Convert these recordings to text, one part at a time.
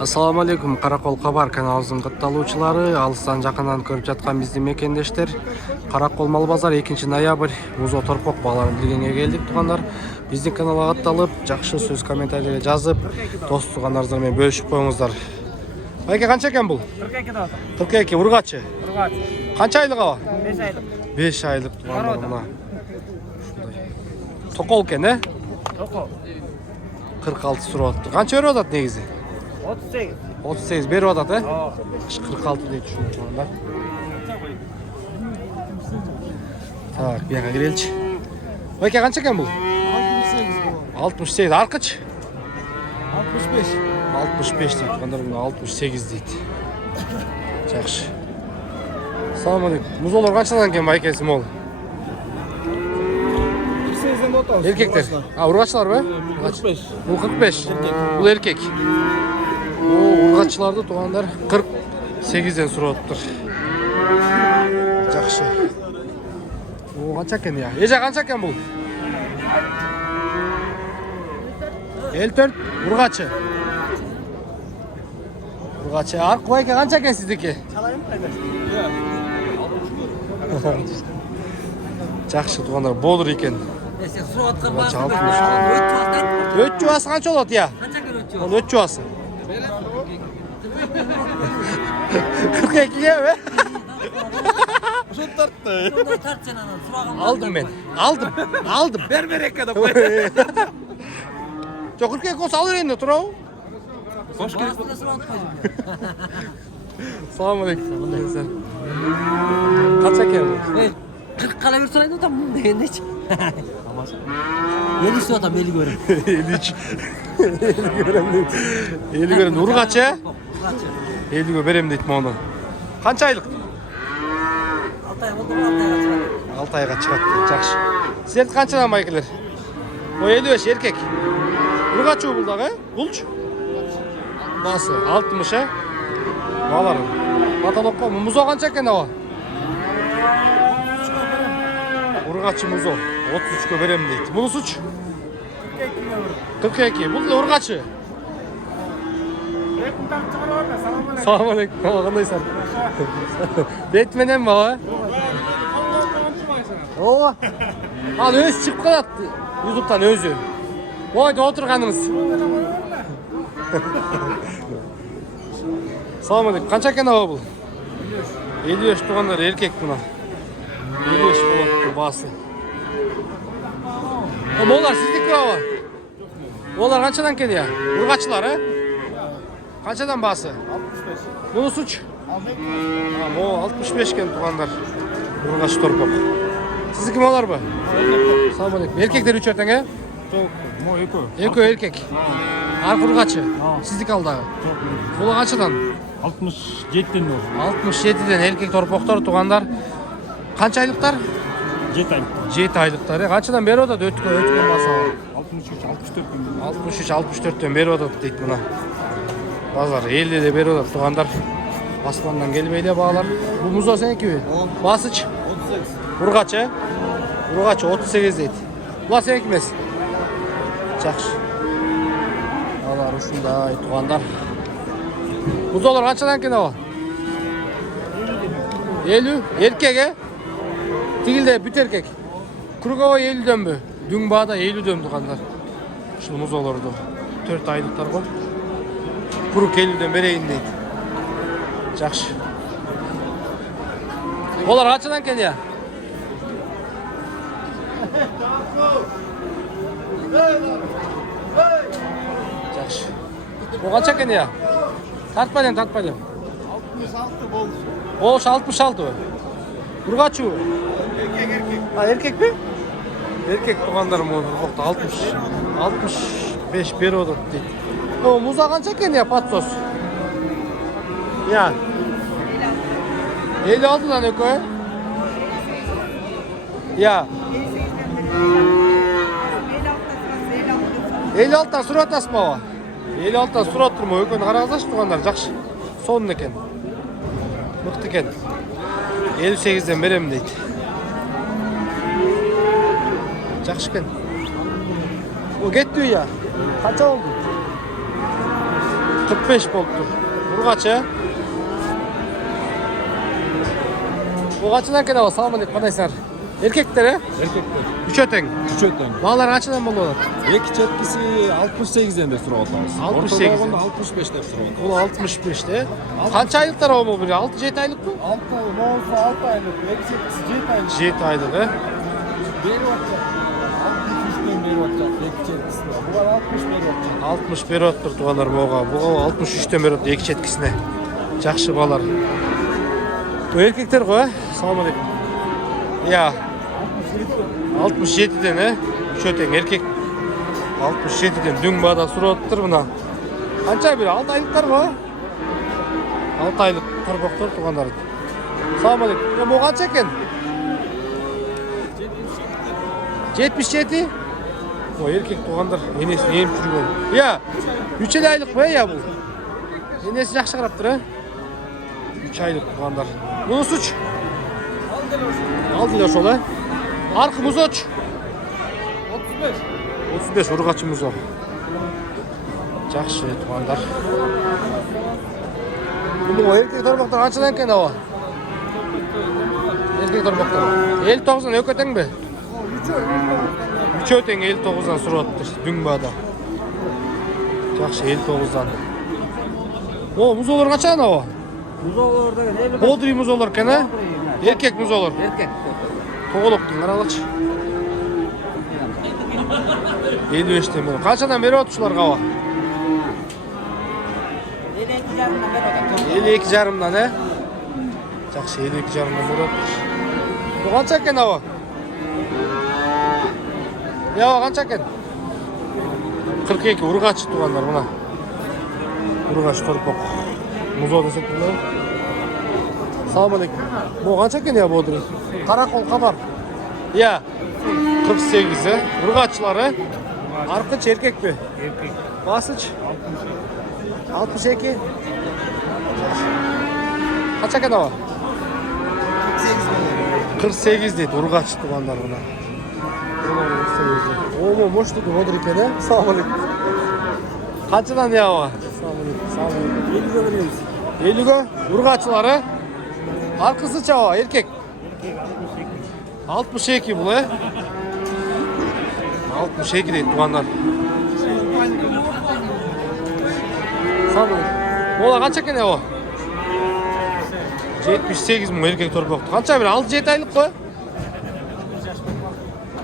Assalamu алейкум, Каракол Кабар каналыбыздын катталуучулары, алыстан жакындан көрүп жаткан биздин мекендештер. Каракол мал базар 2-ноябрь Музо торпок бааларын билгенге келдик туугандар. Биздин каналга катталып, жакшы сөз комментарийлерге жазып, дос туугандарыңыздар менен бөлүшүп коюңуздар. Байке канча экен бул? 42 да. 42 ургачы. Ургач. Канча айлык аба? 5 айлык. 5 айлык туугандар мына. Токол экен, э? Токо. 46 сурап атты. Канча өрүп атат негизи? 38. 38 берип атат, э? Aa. 46 дейт ушунда. Так, бияка киреличи. Байке канча экен бул? 68. Аркыч? 65. 65 дейт. Кандай мына 68 дейт. Жакшы. Салам алейкум. Музолор канчадан экен байкеси мол? 48'den отабыз. Эркектер. Ургачыларбы? 45. Бул 45. Бул эркек. Ургачыларды туугандар 48ден сурап атыптыр. Жакшы. Канча экен я? Эже канча экен бул? 54 ургачы. Ургачы. Аркы байке канча экен сиздики? Çalayım kardeş. Жакшы туугандар, болур экен. Сен сурап аткан Ургачы баасы 60. Өт жуасы канча болот я? канча көрөт жок? Ол өт жуасы. 42ге бе? Uşun tarttı. Сондай тарт сен анан сураган. Алдым мен. Алдым. Berber ekkada. Жок, 42 болсо алып берейин да турабы? Hoş geldin. Баасында сурап атпайбы? Салам алейкум. Канча экен бул? 40 кала бир сурайын атам дегендечи. Ели су атам, ели көрөм. 53. 50 көрөм. Ургачы? Ургачы. 50ге берем дейт мону. Канча айлык? 6 ай болду, 6 айга чыгат. 6 айга чыгат. Жакшы. Силердики канчадан байкелер? О 55 эркек. Ургачы бул дагы, э? Булчу. Басы 60, э? Балар. Каталогко музо канча экен аба? Ургачы музо 33ке берем дейт. Бунусуч? 42. Бул да ургачы. Салам алейкум. Кандайсың? Бет менен баба? Ооба. Ал өзү чыгып калат. YouTube'дан өзү. Ойда отурганыбыз. Салам алейкум. Канча экен аба бул? 55 туугандар эркек мына. 55 болот баасы. Молар сиздики аба? Олар канчадан экен я? Ургачылар, э? Канчадан баасы? 65. Бунусуч? Мо 65 экен туугандар. Ургач торпок. Сиздики моларбы? Салам алейкум. Эркектер 3 тең, э? Çok. Mo eko. Экөө эркек. Аркы ургачы. Сиздики ал дагы. Бул канчадан? 67'den olur. 67ден эркек торпоктор туугандар. Канча айлыктар? 7 ay. 7 айлыктар, э? Канчадан берип атат өткөн баса? 63, 64'den. 63-64төн берип атат дейт мына. Базар 50де берип атат туугандар. Аспандан келбей эле баалар. Бул музо сенекиби? Басыч? 38. Ургач, э? Ургач 38 дейт. Була сенеки эмес? Жакшы. Алар ушундай туугандар. Музолор канчадан экен аба? 50 эркек, э? Тигилде бүт эркек. Круговой 50дөнбү? Дүң баада 50дөн туугандар. Ушул музолорду 4 айлыктар го. Круг 50дөн берейин дейт. Жакшы. Олар канчадан экен я? Жакшы. Бул канча экен я? Тартпайдым. 66 oldu. Болуш 66. Ургачу. Эркекпи? Эркек туугандар могу 65 берип атат дейт. Муза канча экен я патсос? Я. 56дан экөө, э? Я. 56дан сурап атасызбы аба? 56дан сурап турму? Экөөнү карагыздарчы туугандар, жакшы. Сонун экен. Мыкты экен. 58ден берем дейт. Жакшы экен. О кетти я. Канча болду? 45 boluptur. Urgaçı. Bu kaçından kene var? Salamu aleykum. Qandaysizlar? Erkekleri? Erkekler. Üç öteң. Üçötten. Bağlar kaçından bolot? Екі четкісі 68'den деп сұрап атабыз. 68. Ортодағында 65 деп сұрап атабыз. Бұл 65'te. Qancha aylıklar o mu biri? 6-7 aylık mı? 6 айлық, екі четкісі 7 айлық. 7 aylık he. Беріп атат. 63'тен беріп атат, екі четкісіне. Бұлар 60 беріп атат. 60 berip atır tuğanlar moğa. Bu 63'ten berip atır 2 çetkisine. Жақшы балар. Bu erkekler koy. Salamu aleykum. Ya. 67'den he. Şöten erkek. 67'den dün bağda suratır buna. Kança biri? 6 aylıklar mı? 6 aylık torboktor tuğanlar. Salamu aleykum. Ya bu kaç eken? 77. O erkek tuğanlar. Enesini yem çürüген. Ya. 3 aylık mı ya bu? Enesi жақсы қарап тұр, ha? 3 aylık tuğanlar. Bunu suç. Aldılar şola. Arkamız oç. 35 urgaçımız o. Жақсы tuğanlar. Bunu o erkek torbaktan kaçadan eken o? Erkek torbaktan. 59'dan ököten mi? 3 öten 59'dan suratır. Dün bağda. Жақсы 59'dan. O muzolar kaçan o? Muzollarda 50. Bodri muzolar ken ha? Erkek muzolar. Erkek. Toğuluktun qaralaç. 55'ten beri. Kaçadan beri otuşlar qava? 52 jarımdan beri odat. 52 jarımdan he? Жақсы 52 jarımdan beri otmuş. Bu kança eken hava? Ya kança eken? 42 urgaç tuğanlar buna. Urgaç torpok. Muzo desek bunlar. Salamu aleykum. Bu kança eken ya Bodri? Karakol kabar. Ya. 48 he? Urgaçları. Arkıç erkek mi? Erkek. Basıç. 62. Kaç eken hava? 48 deydi. Urgaç tuğanlar buna. Oğlum boş tuttu Bodri eken he? Salamu aleykum. Kaçıdan ya hava? Salamu aleykum. 50'ge veriyoruz. 50'ge urgaçları. Arkısı çava erkek. 62 bu he? 62 deydi tuğanlar. Salamu aleykum. Ola kaç eken o? 78 mi erkek torboktu. Kança bir? 6-7 aylık mı?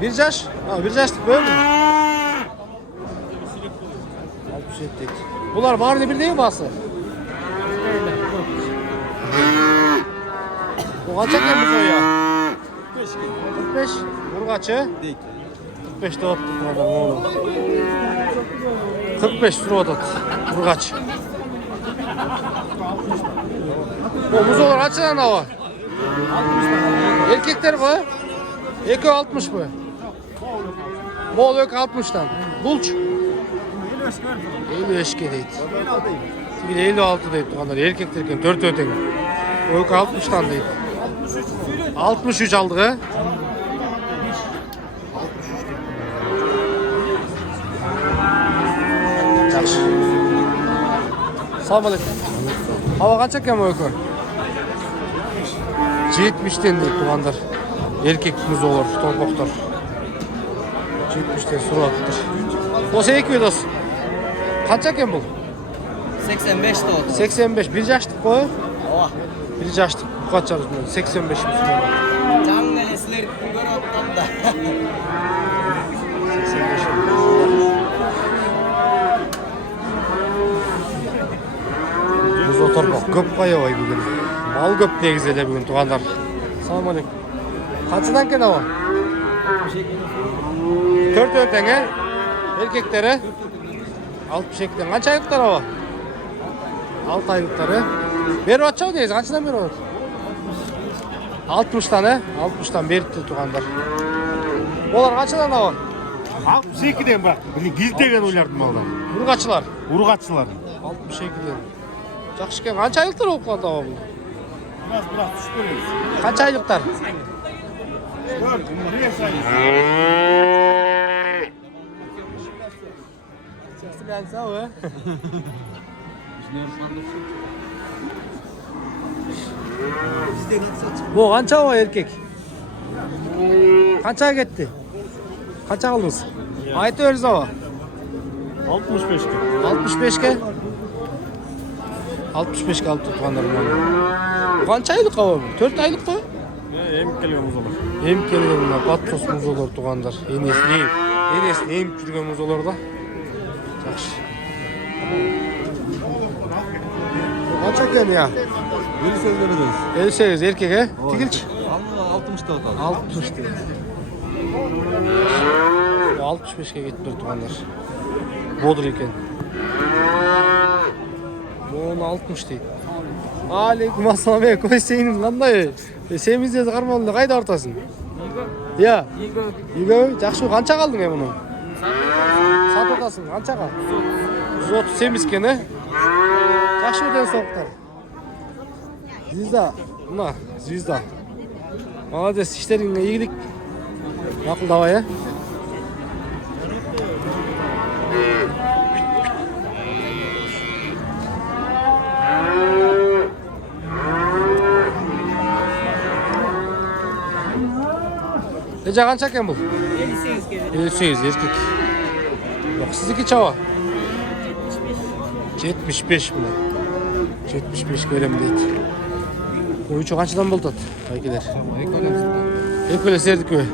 1 yaş? Ha 1 yaşlık böyle mi? 67 deydi. Bunlar var ne bir değil mi bası? O kaç eken bu soy ya? 45. Urgaçı? 45 de ottu adam oğlum. 45 sürü otat. Urgaç. O muzolar kaçtan hava? Erkekler koy. Eko 60 mı? Bol ök 60'tan. Bulç. 55 deydi. 56 deydi tuğanlar. Erkeklerken 4 öten. O ök 60'tan deydi. 63 aldık he. Жақсы. Salamu aleykum. Hava kaç eken bu ökü? 70'ten deyip tuğanlar. Erkek muz olur, torpoktar. 70'ten surattır. O sen iki ödüs. Kaç eken bu? 85 de oldu. 85. 1 yaşlık koy. Oha. 1 yaşlık. Bu kaç yaşlık? 85 mi? Canlı esler görüp da. 85. Muz torpok. Köp koyabay bugün. Mal köp negizede bugün tuğanlar. Salamu aleykum. Kaçıdan ken hava? 4 öten he? Erkekleri? 62'den. Kaç aylıklar hava? 6 aylıkları. Beri atçağı deyiz. Kaçından beri olur? 60'tan he? 60'tan beripti tuğanlar. Olar kaçıdan hava? 62'den bak. Giltegen oylardım oğlan. Urgaçılar. Urgaççılar. 62'den. Жақсы кен. Қанша айлықтар болып қалды hava bu? Biraz düşüp veriyoruz. Қанша айлықтар? 4, 5 ay. Жақсы бәлсі ау, Bu kança o erkek? Kança gitti? Kança aldınız? Ayet öyle ama. 65 ki. 65'ke 65'ke alıp tutkanlarım onu. Kança aylık hava bu? 4 aylık mı? Hem geliyoruz olur. Hem kelgen bunlar patros muz olur tuğanlar. Enesini hem çürgen muz olur da. Жақсы. Kança ekan ya? 58 vereceğiz. 58 erkek he? Tikilç? 60'da atalım. 60 değil. 65'ke gitip bir tuğanlar. Bodur eken. Bu 60 değil. Aleyküm assalam. Koy senin qanday? Sen bizde qarmağında qayda ortasın? Ya. Үйгө. Жақсы. Қанша қалдың е мұны? Сатып атасың. Қаншаға? 130 семизкен, е? Жақсы өтен соқтар. Звезда. Мына, звезда. Молодец, işlerіңе игілік. Мақұлдабай, е? Nece kança ekan бұл? 58 geldi. 58 erkek. Yok sizdeki çava? 75 buna. 75 görem deydi. Oyuncu kançadan buldu? Belkiler. Ekole serdik mi?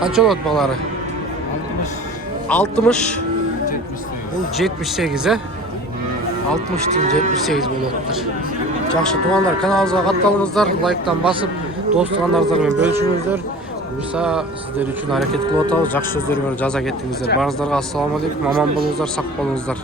Kança oladı bağları? 60. 78 he? 60 değil 78 boladılar. Жақсы туғандар, каналымызға қатталыңыздар, лайктан басып, достығандарыңыздармен бөлісіңіздер. Бұйса сіздер үшін әрекет қылып атабыз, жақсы сөздеріңер жаза кеттіңіздер. Барыңыздарға ассаламу алейкум, аман болыңыздар, сақ болыңыздар.